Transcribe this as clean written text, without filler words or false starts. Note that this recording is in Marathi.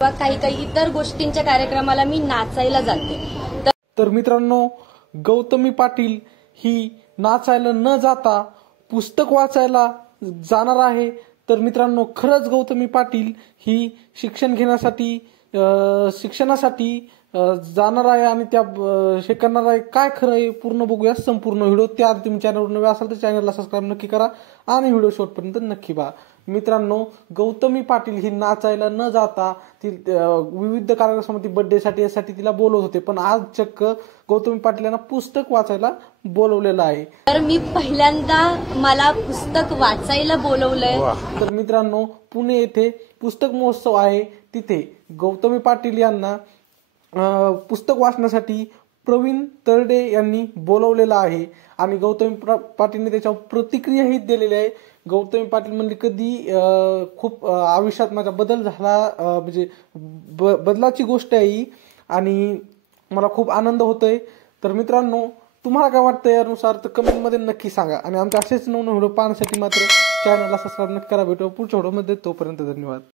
किंवा काही काही इतर गोष्टींच्या कार्यक्रमाला मी नाचायला जाते। तर मित्रांनो, गौतमी पाटील ही नाचायला न जाता पुस्तक वाचायला जाणार आहे। तर मित्रांनो, खरंच गौतमी पाटील ही शिक्षण घेण्यासाठी शिक्षणासाठी जाणार आहे आणि त्या हे करणार आहे। काय खरं आहे पूर्ण बघूया संपूर्ण व्हिडिओ। त्याआधी तुम्ही चॅनलवर नवे असाल तर चॅनलला सबस्क्राईब नक्की करा आणि व्हिडिओ शेवटपर्यंत नक्की पहा। मित्रांनो, गौतमी पाटील ही नाचायला न जाता ती विविध कार्यक्रमासाठी बर्थडेसाठी यासाठी तिला बोलवत होते, पण आज चक्क गौतमी पाटील यांना पुस्तक वाचायला बोलवलेलं आहे। तर मी पहिल्यांदा मला पुस्तक वाचायला बोलवलंय। तर मित्रांनो, पुणे येथे पुस्तक महोत्सव आहे, तिथे गौतमी पाटील यांना पुस्तक वाचण्यासाठी प्रवीण तरडे यांनी बोलवलेलं आहे आणि गौतमी पाटीलने त्याच्यावर प्रतिक्रियाही दिलेली आहे। गौतमी पाटील म्हणजे कधी खूप आयुष्यात माझा बदल झाला, म्हणजे बदलाची गोष्ट आहे ही आणि मला खूप आनंद होतोय। तर मित्रांनो, तुम्हाला काय वाटतं यानुसार तर कमेंटमध्ये नक्की सांगा आणि आमचे असेच नवीन व्हिडिओ पाहण्यासाठी मात्र चॅनलला सबस्क्राईब नक्की करा। भेटू पुढच्या व्हिडिओमध्ये, तोपर्यंत धन्यवाद।